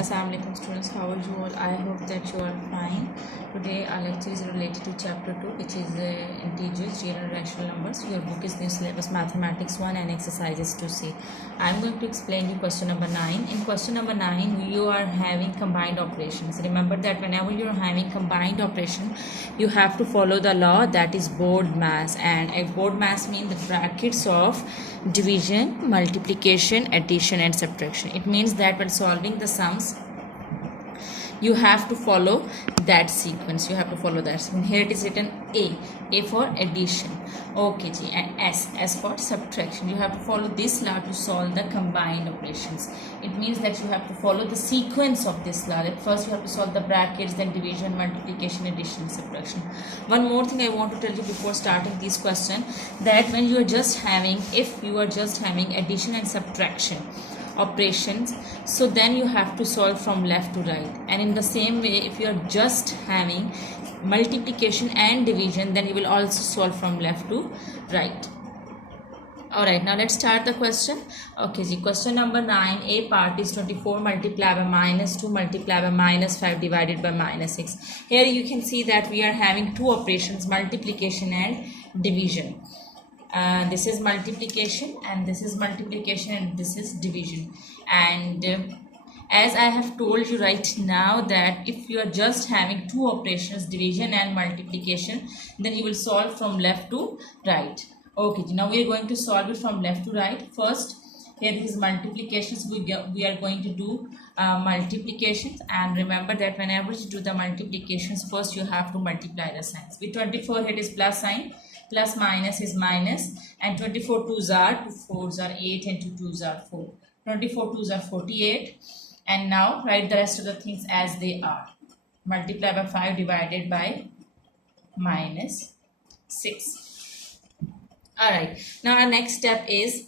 Assalamu alaikum students, how are you all? I hope that you are fine. Today our lecture is related to chapter 2, which is integers, real and rational numbers. Your book is new syllabus mathematics 1 and exercises 2C. I am going to explain you question number 9. In question number 9 you are having combined operations. Remember that whenever you are having combined operation you have to follow the law, that is BODMAS, and a BODMAS means the brackets of division, multiplication, addition and subtraction. It means that when solving the sums you have to follow that sequence. Here it is written A for addition, okay ji, and S for subtraction. You have to follow this law to solve the combined operations. It means that you have to follow the sequence of this law. That first you have to solve the brackets, then division, multiplication, addition, subtraction. One more thing I want to tell you before starting this question, that when you are just having, if you are just having addition and subtraction operations, so then you have to solve from left to right, and in the same way if you are just having multiplication and division, then you will also solve from left to right. Alright, now let's start the question. Okay ji, question number 9, A part is 24 multiplied by minus 2 multiplied by minus 5 divided by minus 6. Here you can see that we are having two operations, multiplication and division. This is multiplication and this is multiplication and this is division. And as I have told you right now, that if you are just having two operations, division and multiplication, then you will solve from left to right. Okay, now we are going to solve it from left to right. First, here is multiplication, so we are going to do multiplications, and remember that whenever you do the multiplications, first you have to multiply the signs. With 24 here is plus sign, plus minus is minus, and 24 2s are 2 4s are 8 and 2 2s are 4. 24 2s are 48. And now write the rest of the things as they are. Multiply by 5 divided by minus 6. Alright, now our next step is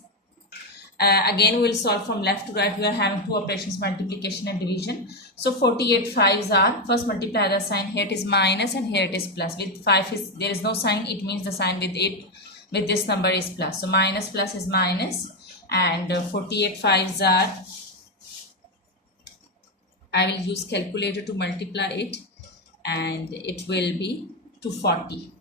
again we will solve from left to right. We are having two operations, multiplication and division. So 48 5s are, first multiply the sign. Here it is minus and here it is plus. With 5 is there is no sign, it means the sign with it with this number is plus. So minus plus is minus, and 48 5s are, I will use calculator to multiply it, and it will be 240.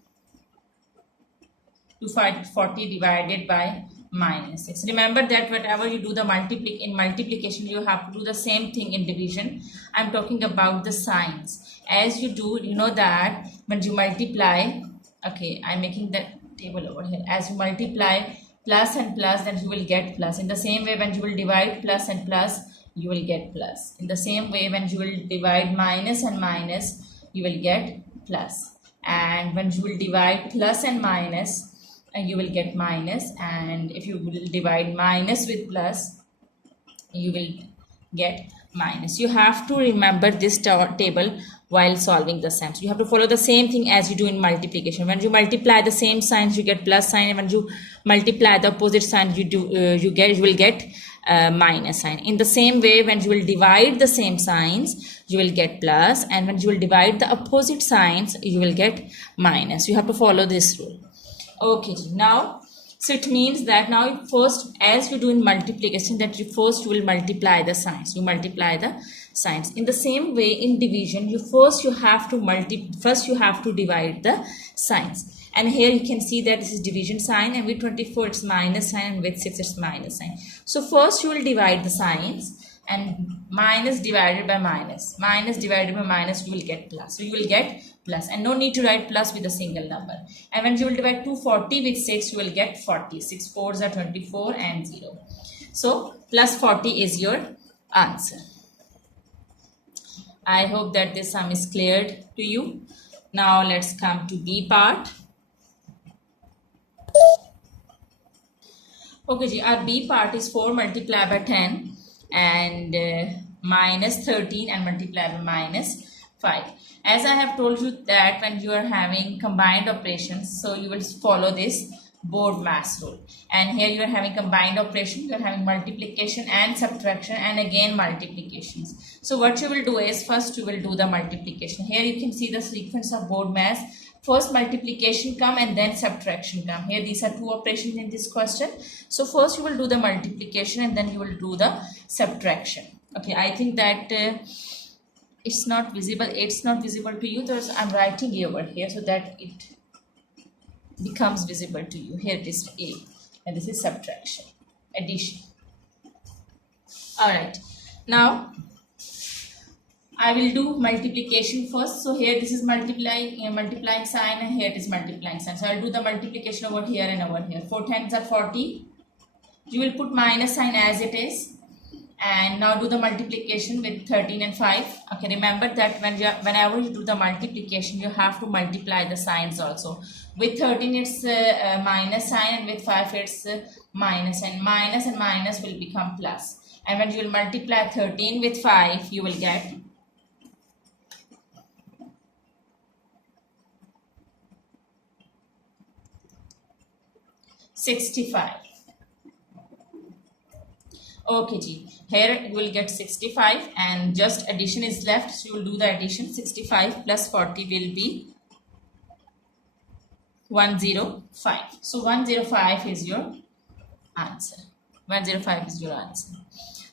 240 divided by minus 6. Remember that whatever you do the multiplication, you have to do the same thing in division. I'm talking about the signs. As you do, you know that when you multiply, okay, I'm making the table over here. As you multiply plus and plus, then you will get plus. In the same way, when you will divide plus and plus, you will get plus. In the same way, when you will divide minus and minus, you will get plus. And when you will divide plus and minus, you will get minus, and if you will divide minus with plus, you will get minus. You have to remember this table while solving the sums. You have to follow the same thing as you do in multiplication. When you multiply the same signs, you get plus sign, and when you multiply the opposite sign, you will get minus sign. In the same way, when you will divide the same signs, you will get plus, and when you will divide the opposite signs, you will get minus. You have to follow this rule. Okay, now, so it means that now first, as you do in multiplication, that you will multiply the signs. You multiply the signs. In the same way, in division, you have to divide the signs. And here you can see that this is division sign, and with 24 it's minus sign, and with 6 it's minus sign. So first you will divide the signs, and minus divided by minus, you will get plus. So you will get plus, and no need to write plus with a single number. And when you will divide 240 with 6, you will get 40. 6 4s are 24 and 0. So plus 40 is your answer. I hope that this sum is cleared to you. Now let's come to B part. Okay ji, our B part is 4 multiplied by 10 and minus 13 and multiplied by minus 5. As I have told you that when you are having combined operations, so you will follow this BODMAS rule. And here you are having combined operation, you are having multiplication and subtraction, and again multiplications. So what you will do is, first you will do the multiplication. Here you can see the sequence of BODMAS. First multiplication come and then subtraction come. Here these are two operations in this question. So first you will do the multiplication and then you will do the subtraction. Okay, I think that it's not visible. It's not visible to you. There's, I'm writing A over here so that it becomes visible to you. Here it is A, and this is subtraction, addition. All right, now I will do multiplication first. So here this is multiplying sign, and here it is multiplying sign. So I'll do the multiplication over here and over here. 4 times are 40. You will put minus sign as it is. And now do the multiplication with 13 and 5. Okay, remember that whenever you do the multiplication, you have to multiply the signs also. With 13 it's minus sign, and with 5 it's minus, and minus will become plus. And when you will multiply 13 with 5, you will get 65. Okay, G. Here you will get 65, and just addition is left. So you will do the addition. 65 plus 40 will be 105. So 105 is your answer. 105 is your answer.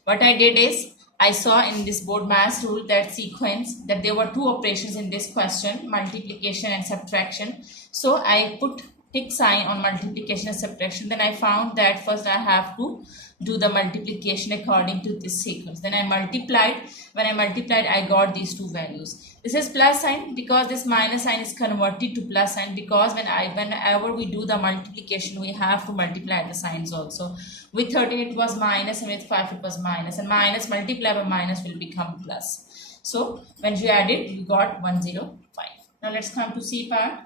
What I did is, I saw in this board mass rule that sequence that there were two operations in this question, multiplication and subtraction. So I put tick sign on multiplication and subtraction. Then I found that first I have to do the multiplication according to this sequence. Then I multiplied. When I multiplied, I got these two values. This is plus sign because this minus sign is converted to plus sign, because whenever we do the multiplication, we have to multiply the signs also. With 13 it was minus, and with 5 it was minus, and minus multiplied by minus will become plus. So when you add it, you got 105. Now let's come to C part.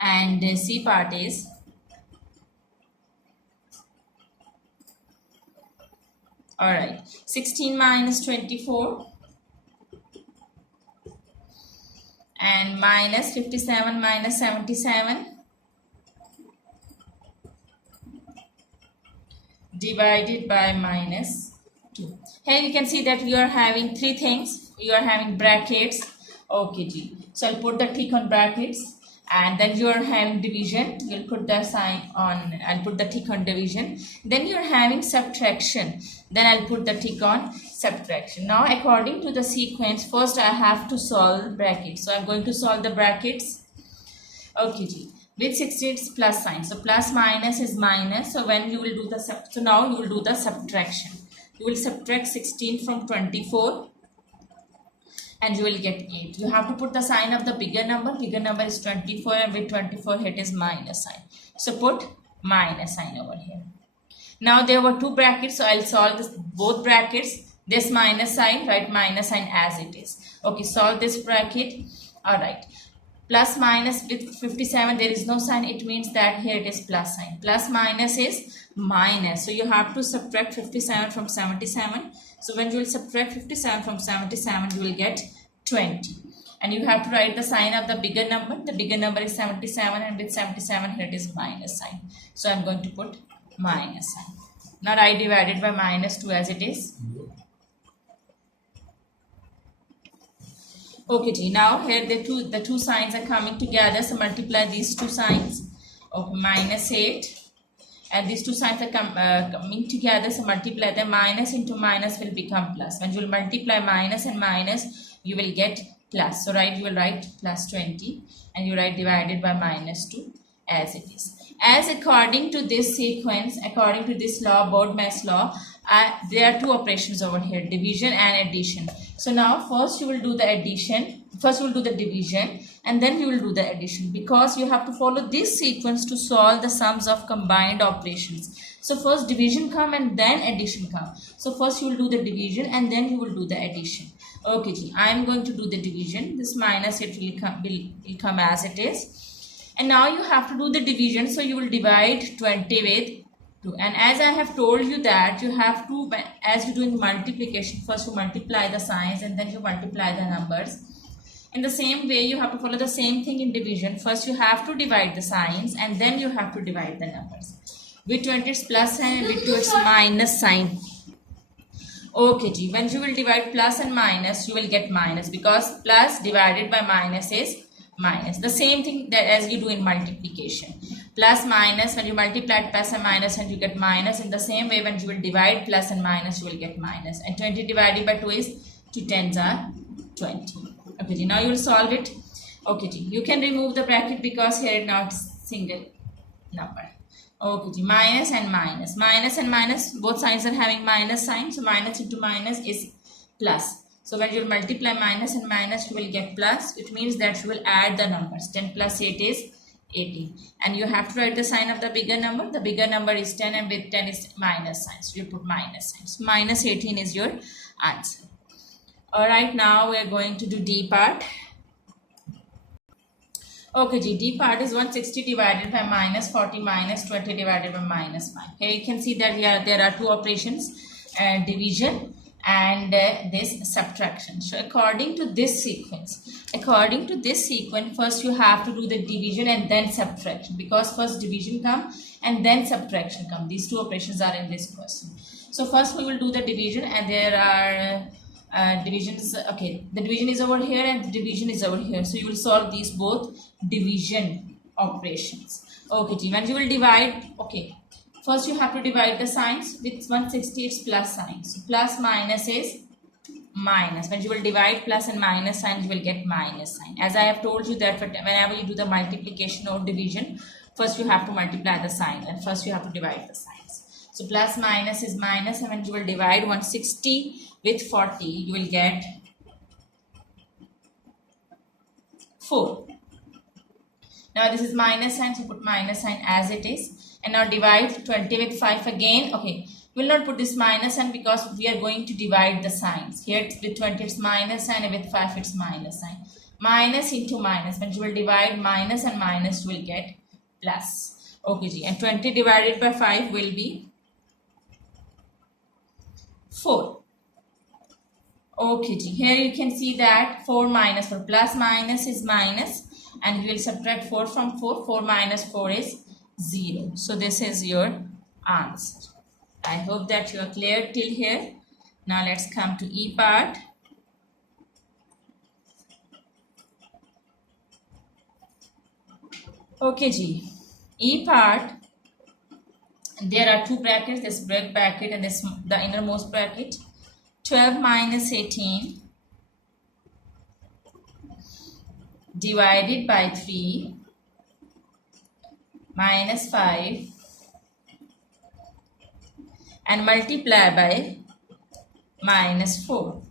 And C part is alright, 16 minus 24 and minus 57 minus 77 divided by minus 2. Here you can see that you are having three things. You are having brackets. Okay, G. So I'll put the tick on brackets. And then you are having division. You'll put the sign on. I'll put the tick on division. Then you're having subtraction. Then I'll put the tick on subtraction. Now according to the sequence, first I have to solve brackets. So I'm going to solve the brackets. Okay, G. With 16 it's plus sign. So plus minus is minus. So when you will do the so now you will do the subtraction. You will subtract 16 from 24. And you will get 8. You have to put the sign of the bigger number. Bigger number is 24, and with 24 it is minus sign. So put minus sign over here. Now there were two brackets, so I'll solve this both brackets. This minus sign, write minus sign as it is. Okay, solve this bracket. Alright. Plus minus with 57, there is no sign. It means that here it is plus sign. Plus minus is minus. So you have to subtract 57 from 77. So when you will subtract 57 from 77, you will get 20. And you have to write the sign of the bigger number. The bigger number is 77, and with 77 here it is minus sign. So I'm going to put minus sign. Now I divided by minus 2 as it is. Okay, G. Now here the two signs are coming together. So multiply these two signs. Okay, minus 8. And these two signs are coming together, so multiply them. Minus into minus will become plus. When you will multiply minus and minus, you will get plus. So you will write plus 20, and you write divided by minus 2 as it is. As according to this sequence, according to this law, board mass law, there are two operations over here, division and addition. So now first you will do the addition. First you will do the division, and then you will do the addition, because you have to follow this sequence to solve the sums of combined operations. So first division come and then addition come. So first you will do the division and then you will do the addition. Okay, G. I am going to do the division. This minus it will come as it is. And now you have to do the division. So you will divide 20 with 2. And as I have told you that you have to, as you do in multiplication, first you multiply the signs and then you multiply the numbers. In the same way, you have to follow the same thing in division. First, you have to divide the signs and then you have to divide the numbers. With 20, it's plus sign, and with 2, it's minus sign. Okay, G. When you will divide plus and minus, you will get minus, because plus divided by minus is minus. The same thing that as you do in multiplication. Plus minus, when you multiply plus and minus and you get minus. In the same way, when you will divide plus and minus, you will get minus. And 20 divided by 2 is 2 tens are 20. Okay, now you will solve it. Okay, you can remove the bracket because here it not single number. Okay, minus and minus. Minus and minus, both signs are having minus sign. So minus into minus is plus. So when you multiply minus and minus, you will get plus. It means that you will add the numbers. 10 plus 8 is 18. And you have to write the sign of the bigger number. The bigger number is 10 and with 10 is minus sign. So you put minus sign. So minus 18 is your answer. Alright, now we are going to do D part. Okay, D part is 160 divided by minus 40 minus 20 divided by minus 5. Here you can see that there are two operations, division and this subtraction. So according to this sequence, first you have to do the division and then subtraction, because first division come and then subtraction come. These two operations are in this question. So first we will do the division, and there are divisions. Okay, the division is over here and the division is over here. So you will solve these both division operations. Okay, when you will divide, okay, first you have to divide the signs. With 160 it's plus sign. So plus minus is minus. When you will divide plus and minus sign, you will get minus sign. As I have told you that whenever you do the multiplication or division, first you have to multiply the sign and first you have to divide the signs. So plus minus is minus, and when you will divide 160 with 40, you will get 4. Now this is minus sign, so put minus sign as it is. And now divide 20 with 5 again. Okay, we will not put this minus sign because we are going to divide the signs. Here with 20 it's minus sign and with 5 it's minus sign. Minus into minus. When you will divide minus and minus, you will get plus. Okay, and 20 divided by 5 will be 4. Okay, here you can see that 4 minus 4, plus minus is minus, and you will subtract 4 from 4. 4 minus 4 is 0. So this is your answer. I hope that you are clear till here. Now let's come to E part. Okay, E part, there are two brackets, this break bracket and this the innermost bracket. 12 minus 18 divided by 3 minus 5 and multiply by minus 4.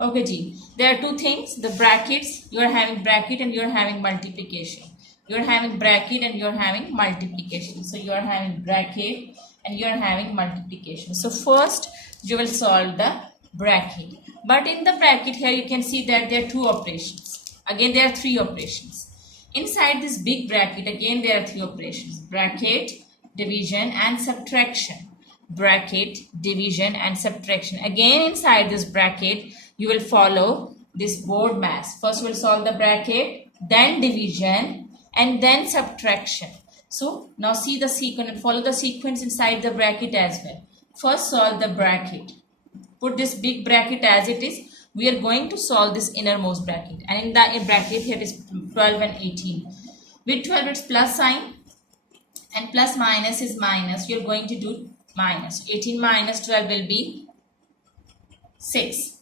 Okay, there are two things. The brackets, you are having bracket and you are having multiplication. You are having bracket and you are having multiplication. So you are having bracket and you are having multiplication. So first you will solve the bracket. But in the bracket here you can see that there are two operations. Again there are three operations. Inside this big bracket again there are three operations. Bracket, division and subtraction. Bracket, division and subtraction. Again inside this bracket you will follow this board mass. First we will solve the bracket, then division and then subtraction. So now see the sequence and follow the sequence inside the bracket as well. First solve the bracket. Put this big bracket as it is. We are going to solve this innermost bracket. And in the bracket here is 12 and 18. With 12 it's plus sign. And plus minus is minus. You are going to do minus. 18 minus 12 will be 6.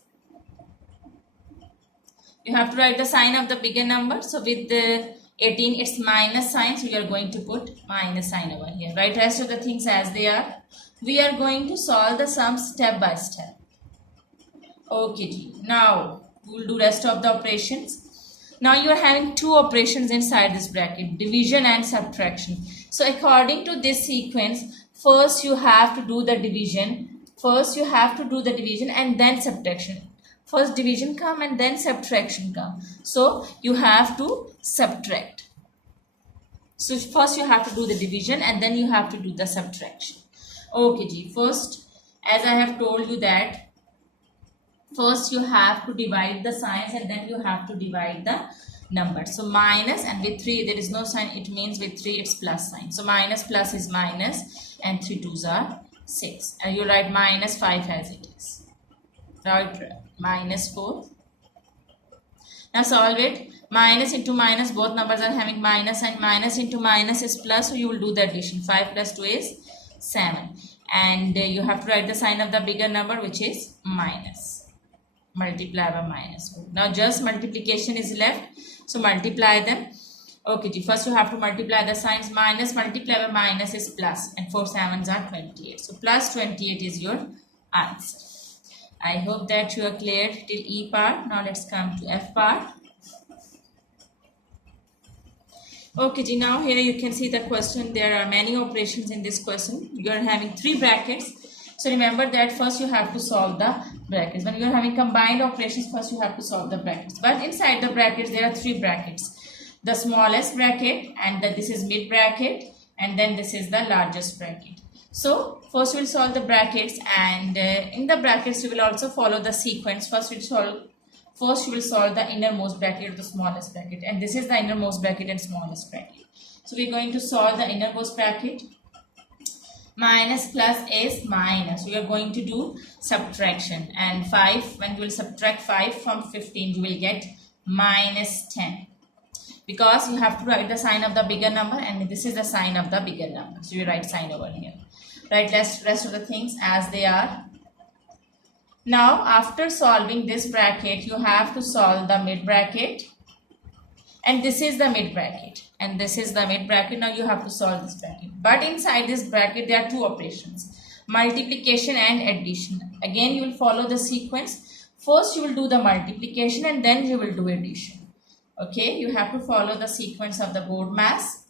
You have to write the sign of the bigger number. So with the 18 it's minus sign, so you are going to put minus sign over here. Write rest of the things as they are. We are going to solve the sum step by step. Okay, now we will do rest of the operations. Now you are having two operations inside this bracket, division and subtraction. So according to this sequence, first you have to do the division. And then subtraction. First division come and then subtraction come. So you have to subtract. So first you have to do the division and then you have to do the subtraction. Okay, first as I have told you that first you have to divide the signs and then you have to divide the numbers. So minus, and with 3 there is no sign, it means with 3 it's plus sign. So minus plus is minus and 3 2s are 6. And you write minus 5 as it is. Right, minus 4. Now solve it. Minus into minus, both numbers are having minus, and minus into minus is plus, so you will do the addition. 5 plus 2 is 7. And you have to write the sign of the bigger number, which is minus. Multiply by minus. Now just multiplication is left, so multiply them. Okay, first you have to multiply the signs. Minus multiplied by minus is plus, and 4 sevens are 28. So plus 28 is your answer. I hope that you are clear till E part. Now let's come to F part. Okay, now here you can see the question. There are many operations in this question. You are having 3 brackets. So remember that first you have to solve the brackets. When you are having combined operations, first you have to solve the brackets. But inside the brackets, there are 3 brackets. The smallest bracket, and this is mid bracket, and then this is the largest bracket. So first we will solve the brackets, and in the brackets you will also follow the sequence. First you will solve the innermost bracket or the smallest bracket, and this is the innermost bracket and smallest bracket. So we are going to solve the innermost bracket. Minus plus is minus. We are going to do subtraction, and 5, when you will subtract 5 from 15, you will get minus 10. Because you have to write the sign of the bigger number, and this is the sign of the bigger number. So you write sign over here. Write rest of the things as they are. Now after solving this bracket, you have to solve the mid bracket. And this is the mid bracket. And this is the mid bracket. Now you have to solve this bracket. But inside this bracket, there are 2 operations. Multiplication and addition. Again, you will follow the sequence. First you will do the multiplication, and then you will do addition. Okay, you have to follow the sequence of the BORDMAS.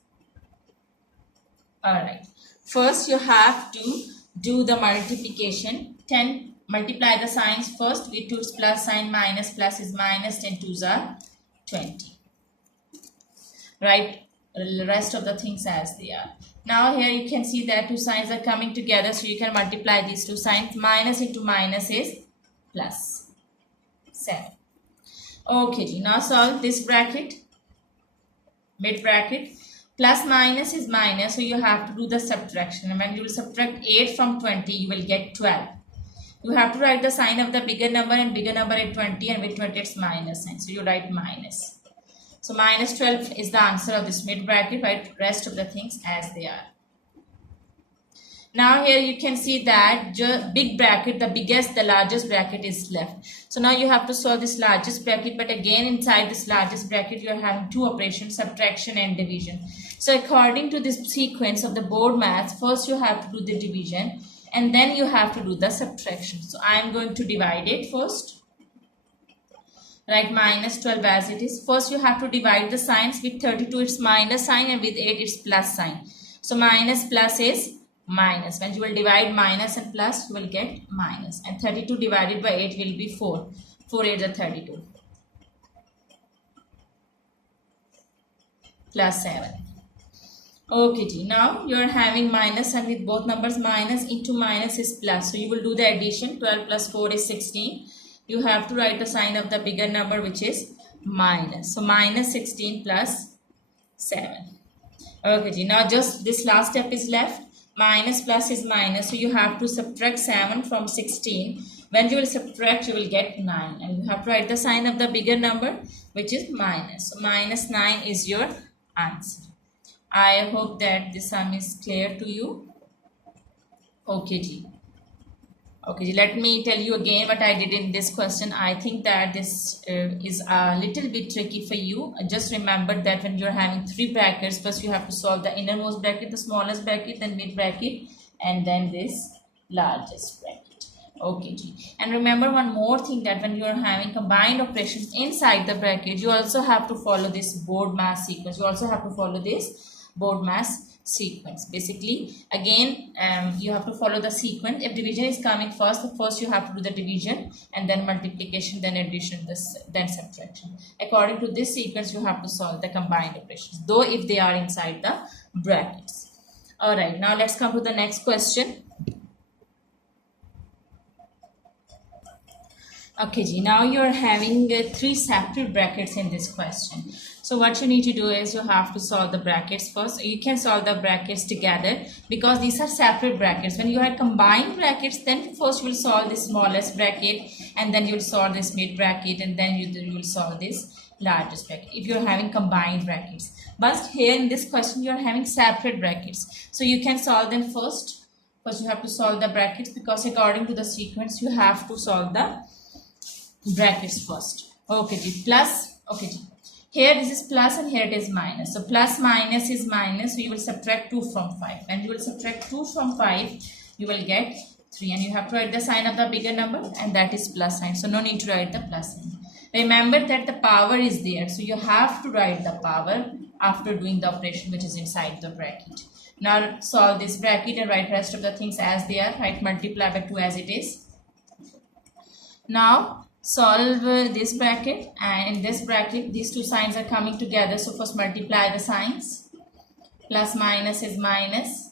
Alright, first you have to do the multiplication. 10, multiply the signs first. With 2 is plus sign, minus plus is minus, 10 2s are 20. Right, the rest of the things as they are. Now here you can see that 2 signs are coming together, so you can multiply these 2 signs. Minus into minus is plus 7. Okay, now solve this bracket, mid bracket. Plus minus is minus, so you have to do the subtraction. And when you will subtract 8 from 20, you will get 12. You have to write the sign of the bigger number, and bigger number at 20, and with 20 it's minus sign. So you write minus. So minus 12 is the answer of this mid bracket. Write rest of the things as they are. Now here you can see that big bracket, the largest bracket is left. So now you have to solve this largest bracket, but again inside this largest bracket you are having 2 operations, subtraction and division. So according to this sequence of the BORDMAS, first you have to do the division, and then you have to do the subtraction. So I am going to divide it first. Write minus 12 as it is. First you have to divide the signs. With 32 it's minus sign, and with 8 it's plus sign. So minus plus is minus. When you will divide minus and plus, you will get minus. And 32 divided by 8 will be 4. 4 8 is 32. Plus 7. Okay, now you are having minus, and with both numbers minus into minus is plus. So you will do the addition. 12 plus 4 is 16. You have to write the sign of the bigger number, which is minus. So minus 16 plus 7. Okay, now just this last step is left. Minus plus is minus, so you have to subtract 7 from 16. When you will subtract, you will get 9, and you have to write the sign of the bigger number, which is minus. So minus 9 is your answer. I hope that this sum is clear to you. Okay, Okay, let me tell you again what I did in this question. I think that this is a little bit tricky for you. Just remember that when you're having 3 brackets, first you have to solve the innermost bracket, the smallest bracket, then mid bracket, and then this largest bracket. Okay, and remember one more thing, that when you're having combined operations inside the bracket, you also have to follow this BORDMAS sequence. You also have to follow this BORDMAS sequence. Basically, again, you have to follow the sequence. If division is coming first you have to do the division, and then multiplication, then addition, then subtraction. According to this sequence, you have to solve the combined operations, though if they are inside the brackets. Alright, now let's come to the next question. Okay, now you are having 3 separate brackets in this question. So what you need to do is you have to solve the brackets first. You can solve the brackets together because these are separate brackets. When you have combined brackets, then first you will solve the smallest bracket, and then you'll solve this mid bracket, and then you will solve this largest bracket if you're having combined brackets. But here in this question you are having separate brackets, so you can solve them first. First you have to solve the brackets, because according to the sequence you have to solve the brackets first. Okay ji, plus, okay ji. Here this is plus and here it is minus. So plus minus is minus. So you will subtract 2 from 5. And you will subtract 2 from 5, you will get 3. And you have to write the sign of the bigger number, and that is plus sign. So no need to write the plus sign. Remember that the power is there. So you have to write the power after doing the operation which is inside the bracket. Now solve this bracket and write rest of the things as they are. Write multiply by 2 as it is. Now solve this bracket, and in this bracket these two signs are coming together. So first multiply the signs. Plus minus is minus,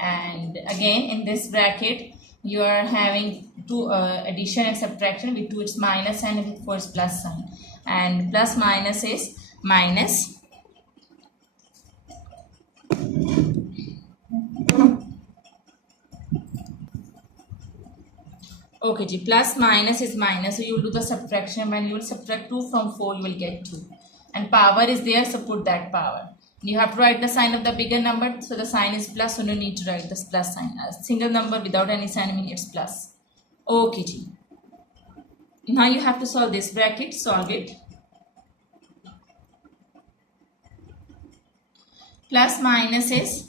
and again in this bracket you are having two addition and subtraction. With 2 it's minus, and with 4 it's plus sign, and plus minus is minus. Okay ji, plus minus is minus, so you will do the subtraction. When you will subtract 2 from 4, you will get 2, and power is there, so put that power. You have to write the sign of the bigger number, so the sign is plus, so no need to write this plus sign. A single number without any sign means it's plus. Okay ji. Now you have to solve this bracket. Solve it. Plus minus is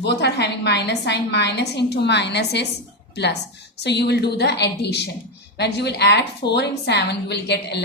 both are having minus sign. Minus into minus is plus. So you will do the addition. When you will add 4 and 7, you will get 11.